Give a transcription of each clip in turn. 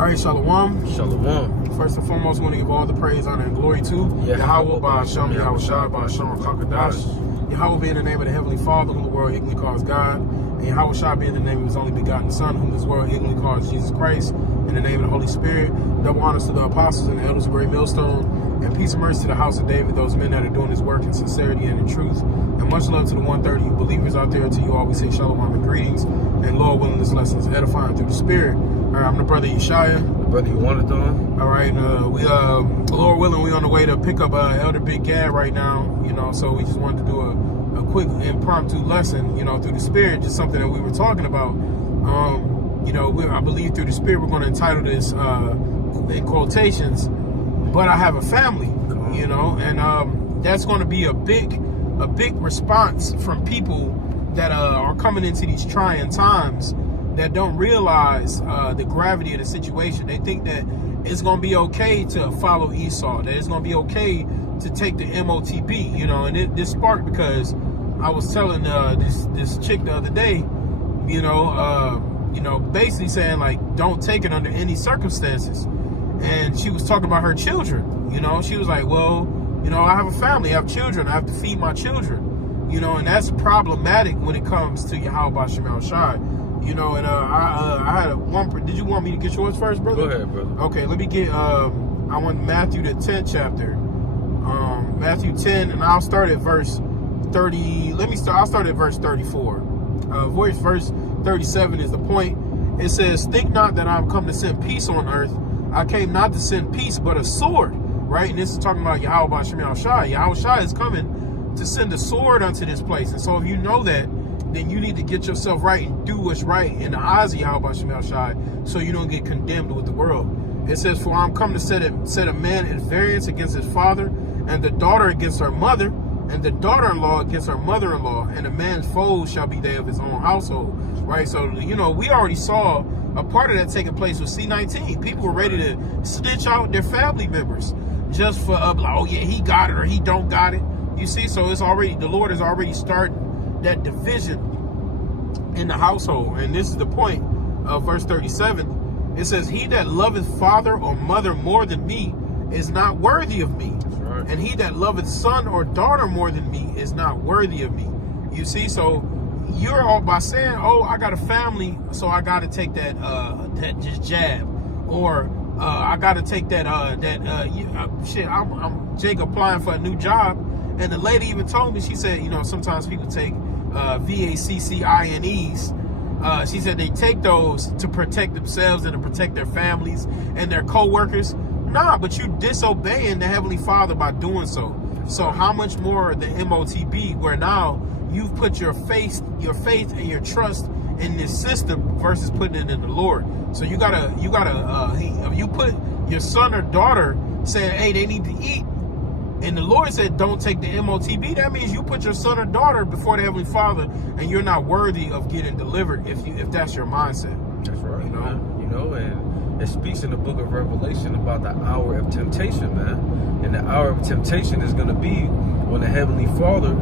All right, Shalom. Shalom. First and foremost, we want to give all the praise, honor, and glory to Yahweh, Ba'ashem, Yahweh Shai, Ba'ashem, Kakadash. Yahweh being the name of the Heavenly Father, whom the world ignorantly calls God. And Yahweh Shai being the name of his only begotten Son, whom this world ignorantly calls Jesus Christ. In the name of the Holy Spirit, double honors to the apostles and the elders of Great Millstone. And peace and mercy to the house of David, those men that are doing his work in sincerity and in truth. And much love to the 130 you believers out there. To you all we say shalom and greetings. And Lord willing, this lesson is edifying through the Spirit. All right, I'm the brother Yeshaya. Brother, you want it on? All right, Lord willing, we on the way to pick up Elder Big Gad right now. So we just wanted to do a quick impromptu lesson, through the Spirit, just something that we were talking about. I believe through the Spirit we're going to entitle this in quotations, "But I Have a Family," and that's going to be a big response from people that are coming into these trying times that don't realize the gravity of the situation. They think that it's going to be okay to follow Esau, that it's going to be okay to take the MOTB, and this sparked because I was telling this chick the other day, basically saying, like, don't take it under any circumstances. And she was talking about her children. She was like, well, I have a family, I have children, I have to feed my children, and that's problematic when it comes to Yahweh Ba'ashem Shai. I had one. Did you want me to get yours first, brother? Go ahead, brother. Okay, let me get. I want Matthew the 10th chapter, Matthew 10, and I'll start at verse 30. I'll start at verse 34. Verse 37 is the point. It says, "Think not that I am come to send peace on earth. I came not to send peace, but a sword." Right, and this is talking about Yahweh Ba'ashem Shai. Yahweh Shai is coming to send a sword unto this place, and so if you know that, then you need to get yourself right and do what's right in the eyes of Yahweh Ba'ashem Shai, so you don't get condemned with the world. It says, "For I'm come to set a man at variance against his father, and the daughter against her mother, and the daughter-in-law against her mother-in-law, and a man's foes shall be they of his own household." Right? So, we already saw a part of that taking place with C-19. People were ready to snitch out their family members just for, oh yeah, he got it or he don't got it. You see, so the Lord has already started that division in the household. And this is the point of verse 37. It says, "He that loveth father or mother more than me is not worthy of me. Right. And he that loveth son or daughter more than me is not worthy of me." You see, so you're all by saying, "Oh, I got a family, so I got to take that just jab," or I got to take that I'm Jake applying for a new job, and the lady even told me, she said, sometimes people take VACCINEs. She said they take those to protect themselves and to protect their families and their co-workers. Nah, but you're disobeying the Heavenly Father by doing so. So how much more the MOTB, where now you've put your faith and your trust in this system versus putting it in the Lord. So you gotta if you put your son or daughter saying, hey, they need to eat, and the Lord said, don't take the MOTB, that means you put your son or daughter before the Heavenly Father, and you're not worthy of getting delivered if that's your mindset. That's right, and it speaks in the book of Revelation about the hour of temptation, man. And the hour of temptation is going to be when the Heavenly Father,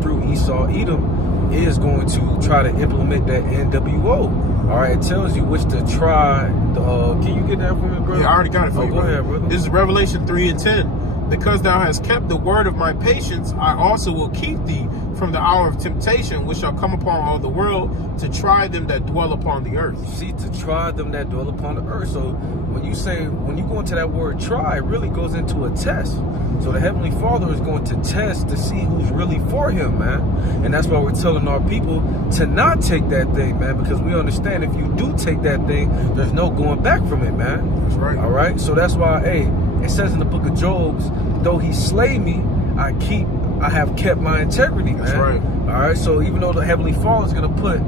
through Esau, Edom, is going to try to implement that NWO. All right, it tells you which to try. Can you get that for me, brother? Yeah, I already got it for you. Go ahead, brother. This is Revelation 3 and 10. "Because thou hast kept the word of my patience, I also will keep thee from the hour of temptation, which shall come upon all the world, to try them that dwell upon the earth." See, to try them that dwell upon the earth. So when you go into that word try, it really goes into a test. So the Heavenly Father is going to test to see who's really for him, man. And that's why we're telling our people to not take that thing, man, because we understand if you do take that thing, there's no going back from it, man. That's right. All right. So that's why, it says in the book of Job, though he slay me, I have kept my integrity, man. That's right. All right. So even though the Heavenly Father is going to put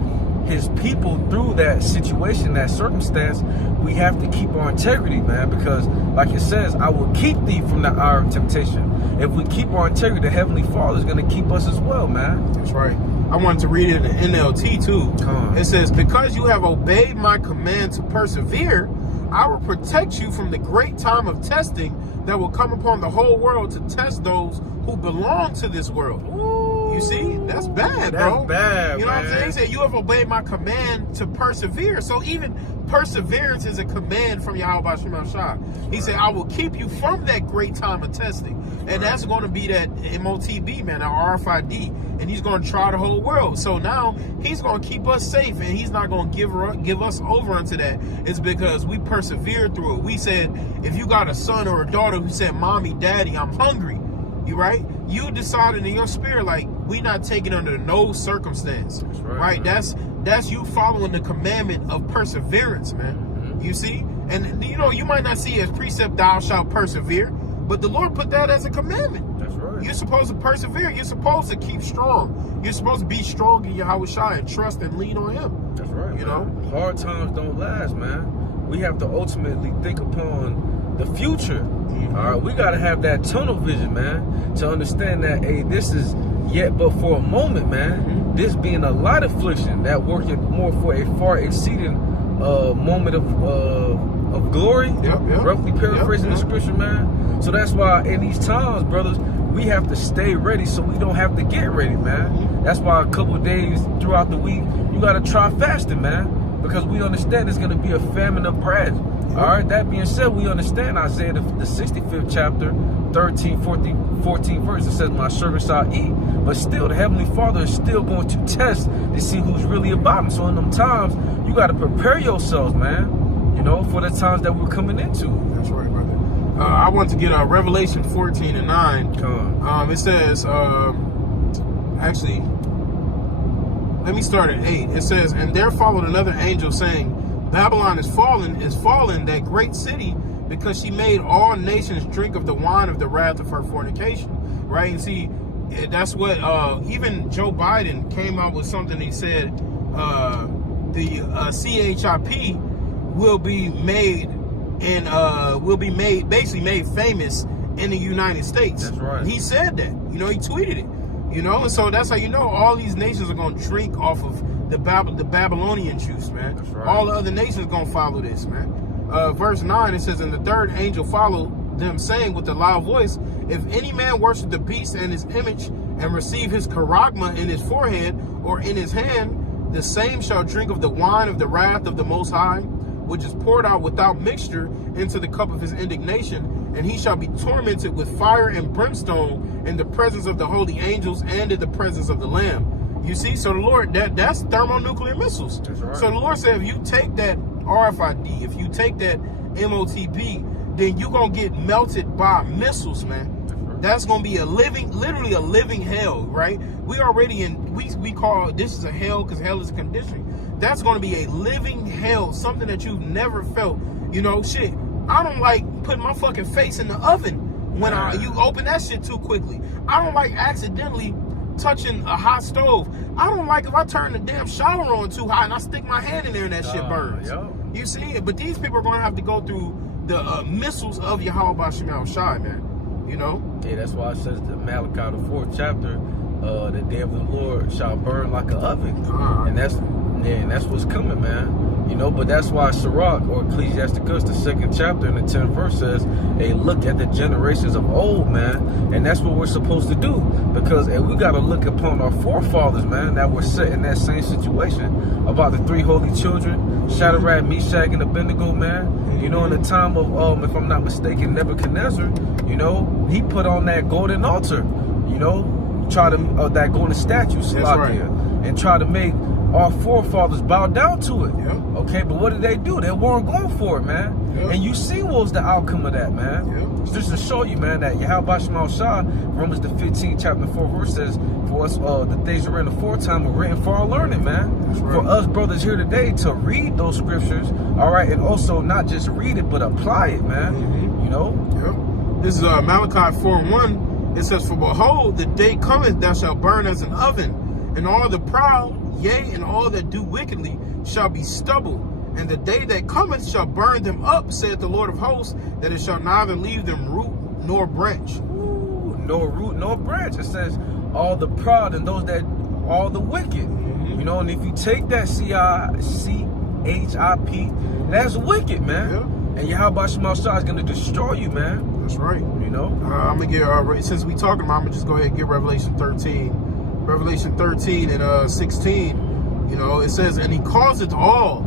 his people through that situation, that circumstance, we have to keep our integrity, man, because like it says, I will keep thee from the hour of temptation. If we keep our integrity, the Heavenly Father is going to keep us as well, man. That's right. I wanted to read it in the NLT too. It says, "Because you have obeyed my command to persevere, I will protect you from the great time of testing that will come upon the whole world to test those who belong to this world." Ooh. You see, that's bad, bro. That's bad, you know what I'm saying? He said, "You have obeyed my command to persevere." So even perseverance is a command from Yahweh Shema Shah. He said, I will keep you from that great time of testing. And that's going to be that MOTB, man, our RFID. And he's going to try the whole world. So now he's going to keep us safe, and he's not going to give us over unto that. It's because we persevered through it. We said, if you got a son or a daughter who said, Mommy, Daddy, I'm hungry, you decided in your spirit, like, we not taking under no circumstance. That's right? That's you following the commandment of perseverance, man. Mm-hmm. You see? And you might not see as precept, thou shalt persevere, but the Lord put that as a commandment. That's right. You're supposed to persevere. You're supposed to keep strong. You're supposed to be strong in Yahweh Shai and trust and lean on him. That's right. You know? Hard times don't last, man. We have to ultimately think upon the future. Mm-hmm. All right, we got to have that tunnel vision, man, to understand that, hey, this is yet but for a moment, man. Mm-hmm. This being a light affliction, that working more for a far exceeding moment of glory. Yep. Roughly paraphrasing the scripture, man. So that's why in these times, brothers, we have to stay ready so we don't have to get ready, man. Mm-hmm. That's why a couple of days throughout the week, you got to try fasting, man, because we understand there's going to be a famine of bread. All right, that being said, we understand Isaiah, the 65th chapter, 13, 14 verse. It says, my servants shall eat. But still, the Heavenly Father is still going to test to see who's really about him. So in them times, you got to prepare yourselves, man, for the times that we're coming into. That's right, brother. I want to get Revelation 14 and 9. It says, actually, let me start at 8. It says, and there followed another angel saying, Babylon is fallen, that great city, because she made all nations drink of the wine of the wrath of her fornication. Right? And see, that's what even Joe Biden came out with something. He said the CHIP will be made basically made famous in the United States. That's right. He said that. He tweeted it. And so that's how all these nations are going to drink off of the Babylonian juice, man. That's right. All the other nations going to follow this, man. Verse 9, it says, and the third angel followed them, saying with a loud voice, if any man worship the beast and his image, and receive his charagma in his forehead or in his hand, the same shall drink of the wine of the wrath of the Most High, which is poured out without mixture into the cup of his indignation, and he shall be tormented with fire and brimstone in the presence of the holy angels and in the presence of the Lamb. You see, so the Lord, that's thermonuclear missiles. That's right. So the Lord said, if you take that RFID, if you take that MOTB, then you're going to get melted by missiles, man. That's going to be literally a living hell, right? We already we call, this is a hell because hell is a condition. That's going to be a living hell, something that you've never felt. Shit, I don't like putting my fucking face in the oven when you open that shit too quickly. I don't like accidentally touching a hot stove. I don't like if I turn the damn shower on too hot and I stick my hand in there and that shit burns. You see it? But these people are going to have to go through the missiles of Yahweh Shema Shai, man. Yeah, that's why it says the Malachi, the 4th chapter, the day of the Lord shall burn like an oven. And that's what's coming, man. But that's why Sirach, or Ecclesiasticus, the 2nd chapter and the 10th verse says, hey, look at the generations of old, man. And that's what we're supposed to do. Because we got to look upon our forefathers, man, that were set in that same situation about the 3 holy children, Shadrach, Meshach, and Abednego, man. In the time of, if I'm not mistaken, Nebuchadnezzar, he put on that golden altar, try to, that golden statue, and try to make our forefathers bow down to it. Yep. Okay, but what did they do? They weren't going for it, man. Yep. And you see what was the outcome of that, man. Yep. Just to show you, man, that Yahweh Shema Shai, Romans the 15th chapter 4 verse says, for us, the things are in the foretime were written for our learning, man. That's right. For us brothers here today to read those scriptures, all right, and also not just read it, but apply it, man. Yep. This is Malachi 4:1. It says, for behold, the day cometh that shall burn as an oven, and all the proud, yea, and all that do wickedly shall be stubble. And the day that cometh shall burn them up, saith the Lord of hosts, that it shall neither leave them root nor branch. Ooh, nor root nor branch. It says all the proud and those that all the wicked. And if you take that CHIP, that's wicked, man. Yeah. And Yahweh Shema Shai is going to destroy you, man. That's right. I'm going to get, since we talking about, I'm going to just go ahead and get Revelation 13. Revelation 13 and 16, it says, and he causeth all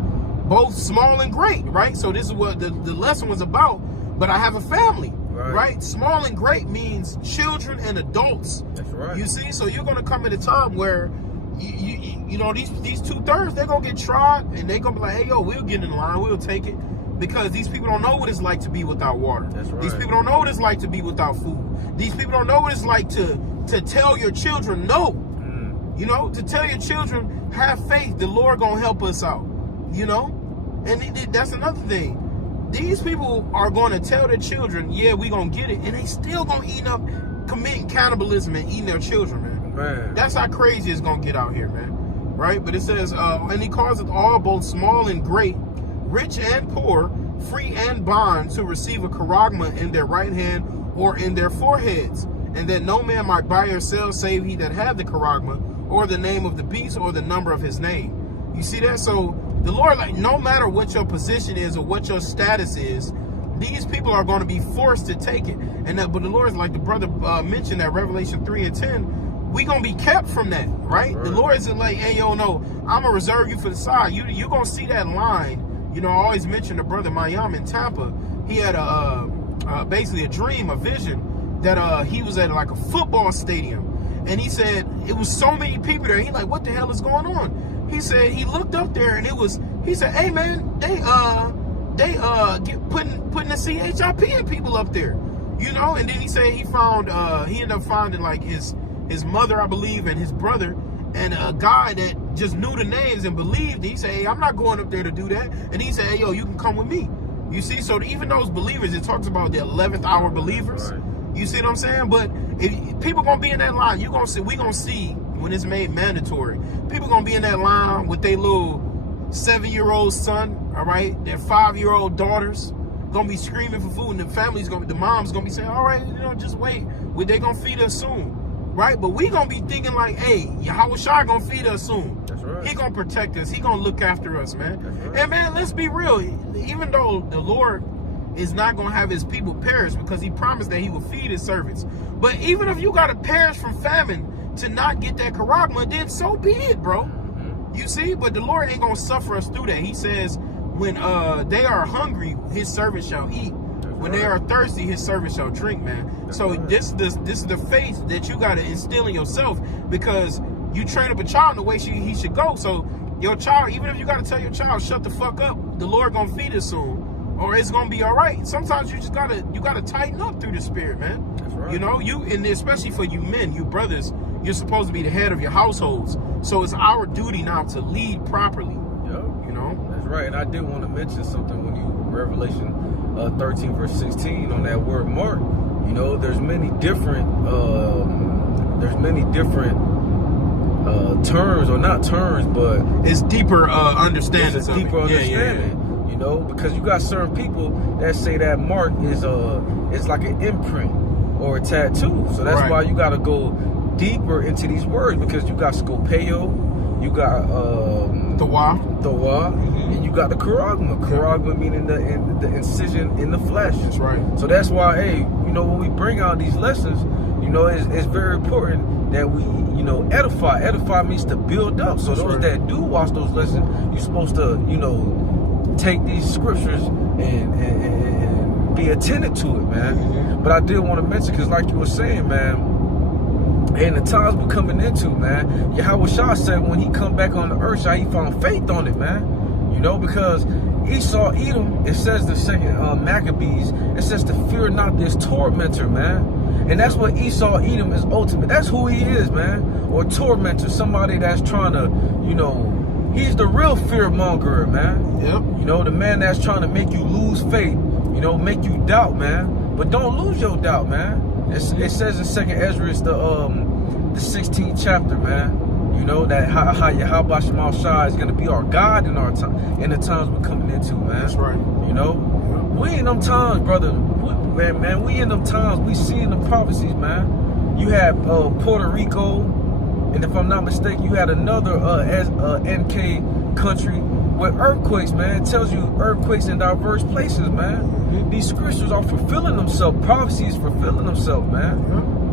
both small and great, right? So this is what the lesson was about. But I have a family, right? Small and great means children and adults. That's right. You see, so you're gonna come at a time where you know these 2/3 they're gonna get tried, and they're gonna be like, hey yo, we'll get in line, we'll take it, because these people don't know what it's like to be without water. That's right. These people don't know what it's like to be without food. These people don't know what it's like to tell your children no. You know, to tell your children, have faith, the Lord gonna help us out. You know, and that's another thing. These people are going to tell their children, yeah, we gonna get it, and they still gonna eat up, committing cannibalism and eating their children, man. That's how crazy it's gonna get out here, man. Right? But it says, and he causeth all, both small and great, rich and poor, free and bond, to receive a charagma in their right hand or in their foreheads, and that no man might buy or sell save he that had the charagma, or the name of the beast, or the number of his name. You see that? So the Lord, like, no matter what your position is or what your status is, these people are going to be forced to take it. And that, but the Lord, like the brother mentioned at Revelation 3 and 10, we going to be kept from that, right? The Lord isn't like, hey, yo, no, I'm going to reserve you for the side. You're going to see that line. You know, I always mention the brother Mayam in Tampa. He had basically a dream, a vision, that he was at like a football stadium. And he said, it was so many people there. He like, what the hell is going on? He said, he looked up there and he said, hey man, they putting the CHIP in people up there, you know? And then he said he ended up finding like his mother, I believe, and his brother, and a guy that just knew the names and believed. He said, hey, I'm not going up there to do that. And he said, hey, yo, you can come with me. You see, so even those believers, it talks about the 11th hour believers. You see what I'm saying? But if people gonna be in that line, we gonna see when it's made mandatory. People gonna be in that line with their little 7-year-old son, all right, their 5-year-old daughters, gonna be screaming for food, and the mom's gonna be saying, all right, you know, just wait, they gonna feed us soon, right? But we gonna be thinking like, hey, Yahweh Shai gonna feed us soon. That's right. He gonna protect us. He gonna look after us, man. That's right. And man, let's be real. Even though the Lord is not going to have his people perish, because he promised that he will feed his servants. But even if you got to perish from famine to not get that charagma, then so be it, bro. You see, but the Lord ain't going to suffer us through that. He says, when they are hungry, his servants shall eat. When they are thirsty, his servants shall drink, man. So this is the faith that you got to instill in yourself, because you train up a child in the way he should go. So your child, even if you got to tell your child, shut the fuck up, the Lord going to feed us soon, or it's gonna be all right. Sometimes you gotta tighten up through the spirit, man. That's right. You know, and especially for you men, you brothers, you're supposed to be the head of your households. So it's our duty now to lead properly. Yep. You know? That's right. And I did want to mention something when you Revelation 13 verse 16 on that word mark. You know, there's many different terms, or not terms, but it's deeper understanding. It's a deeper understanding. You know, because you got certain people that say that mark is it's like an imprint or a tattoo. So that's why you got to go deeper into these words, because you got scopeo, you got Thawa, and you got the charagma. Charagma meaning the incision in the flesh. That's right. So that's why, hey, you know, when we bring out these lessons, you know, it's very important that we, you know, edify. Edify means to build up. So those that do watch those lessons, you're supposed to, you know, take these scriptures and be attentive to it, man. But I did want to mention, because like you were saying, man, and the times we're coming into, man, Yahweh Shai said when he come back on the earth, he found faith on it, man. You know, because Esau, Edom, it says the second Maccabees, it says to fear not this tormentor, man. And that's what Esau, Edom is ultimate. That's who he is, man. Or tormentor, somebody that's trying to, you know, he's the real fear mongerer, man. Yep. You know, the man that's trying to make you lose faith, you know, make you doubt, man. But don't lose your doubt, man. It says in 2nd Ezra, the 16th chapter, man. You know, that how Yahweh Shai is gonna be our God in our time, in the times we're coming into, man. That's right. You know, we in them times, brother. Man, we in them times. We seeing the prophecies, man. You have Puerto Rico, and if I'm not mistaken, you had another NK country with earthquakes, man. It tells you earthquakes in diverse places, man. These scriptures are fulfilling themselves. Prophecy is fulfilling themselves, man.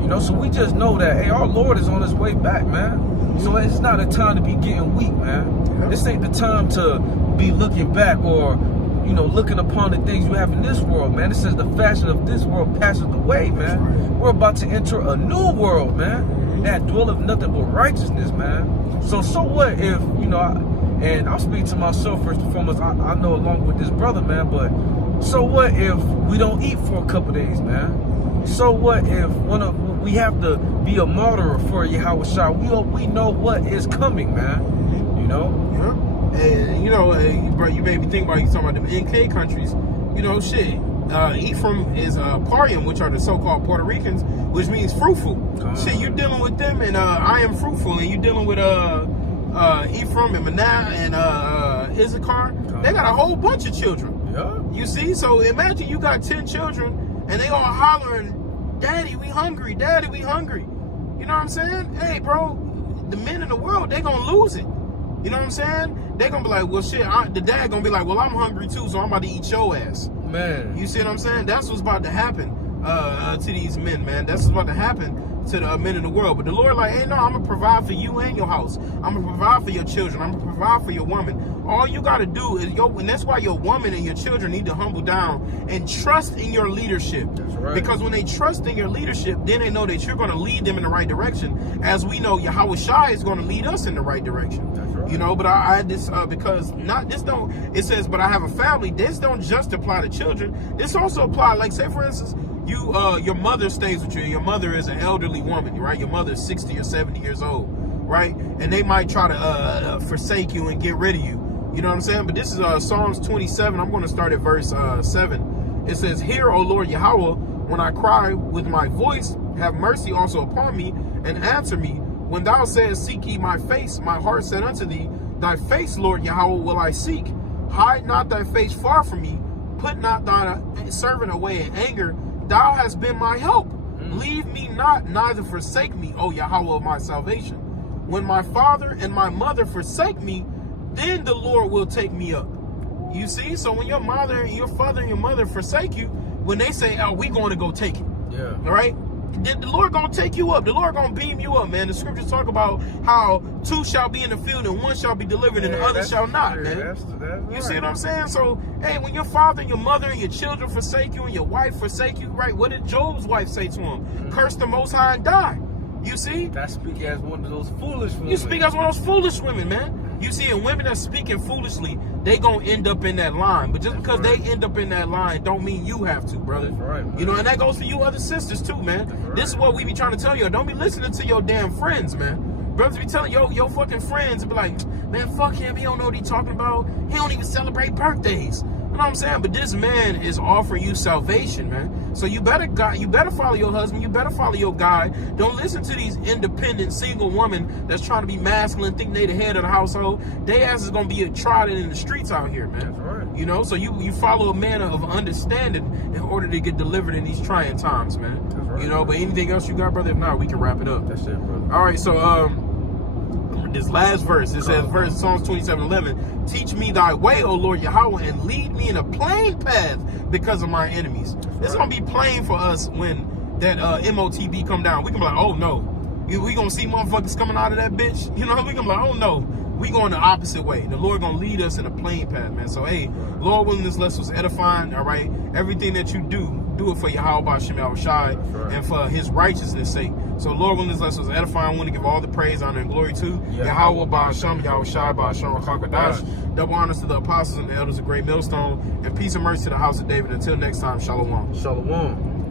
You know, so we just know that, hey, our Lord is on his way back, man. So it's not a time to be getting weak, man. This ain't the time to be looking back or, you know, looking upon the things you have in this world, man. It says the fashion of this world passes away, man. Right. We're about to enter a new world, man. That dwelleth nothing but righteousness, man. So what if, you know, and I'll speak to myself first and foremost. I know along with this brother, man, but so what if we don't eat for a couple days, man? So what if we have to be a martyr for Yahweh Shai? We know what is coming, man. You know? Yeah. And, you know, bro, you made me think about you talking about them NK countries. You know, shit. Ephraim is Parian, which are the so-called Puerto Ricans, which means fruitful. Shit, you dealing with them, and I am fruitful, and you dealing with Ephraim and Manasseh and Issachar. They got a whole bunch of children. Yeah. You see? So imagine you got 10 children, and they all hollering, "Daddy, we hungry. Daddy, we hungry." You know what I'm saying? Hey, bro, the men in the world, they gonna lose it. You know what I'm saying? They gonna be like, well, shit, the dad gonna be like, well, I'm hungry too, so I'm about to eat your ass. Man. You see what I'm saying? That's what's about to happen to these men, man. That's what's about to happen to the men in the world. But the Lord like, hey, no, I'm gonna provide for you and your house. I'm gonna provide for your children. I'm gonna provide for your woman. All you gotta do is and that's why your woman and your children need to humble down and trust in your leadership. That's right. Because when they trust in your leadership, then they know that you're gonna lead them in the right direction. As we know, Yahweh Shai is gonna lead us in the right direction. That's right. You know, but I had this because it says, but I have a family. This don't just apply to children. This also apply, like, say for instance, your mother stays with you. Your mother is an elderly woman, right? Your mother is 60 or 70 years old, right? And they might try to forsake you and get rid of you. You know what I'm saying? But this is Psalms 27. I'm going to start at verse 7. It says, "Hear, O Lord Yahweh, when I cry with my voice, have mercy also upon me, and answer me. When thou sayest, seek ye my face, my heart said unto thee, thy face, Lord Yahweh, will I seek. Hide not thy face far from me. Put not thy servant away in anger. Thou hast been my help. Leave me not, neither forsake me, O Yahweh of my salvation. When my father and my mother forsake me, then the Lord will take me up." You see? So when your father and your mother forsake you, when they say, "Oh, we going to go take it," Yeah. all right? Then the Lord gonna take you up. The Lord gonna beam you up, man. The scriptures talk about how two shall be in the field and one shall be delivered and the other shall not, man. That's You see right. what I'm saying? So, hey, when your father and your mother and your children forsake you and your wife forsake you, right? What did Job's wife say to him? Curse the Most High and die. You see? That speak as one of those foolish women. You speak as one of those foolish women, man. You see, and women that speaking foolishly, they gonna end up in that line. But just because they end up in that line don't mean you have to, brother. That's right, man. You know, and that goes for you other sisters too, man. Right. This is what we be trying to tell you. Don't be listening to your damn friends, man. Brothers be telling your fucking friends and be like, man, fuck him. He don't know what he talking about. He don't even celebrate birthdays. You know what I'm saying? But this man is offering you salvation, man. So you better follow your husband. You better follow your guy. Don't listen to these independent single women that's trying to be masculine, think they the head of the household. They ass is gonna be trodden in the streets out here, man. That's right. You know, so you follow a manner of understanding in order to get delivered in these trying times, man. That's right. You know, but anything else you got, brother? If not, we can wrap it up. That's it, brother. All right, so this last verse, it says, Psalms 27:11, "Teach me thy way, O Lord Yahweh, and lead me in a plain path because of my enemies." It's gonna be plain for us when that MOTB come down. We can be like, oh no, we gonna see motherfuckers coming out of that bitch. You know, we gonna be like, oh no, we going the opposite way. The Lord gonna lead us in a plain path, man. So hey, Lord willing, this lesson was edifying. All right, everything that you do it for Yahweh B'Shem Yahweh Shai and for His righteousness' sake. So Lord willing, this lesson was edifying. I want to give all the praise, honor, and glory to Yahweh B'Shem Yahweh Shai B'Shem Chakadash. Double honors to the apostles and the elders of Great Millstone, and peace and mercy to the house of David. Until next time, Shalom. Shalom.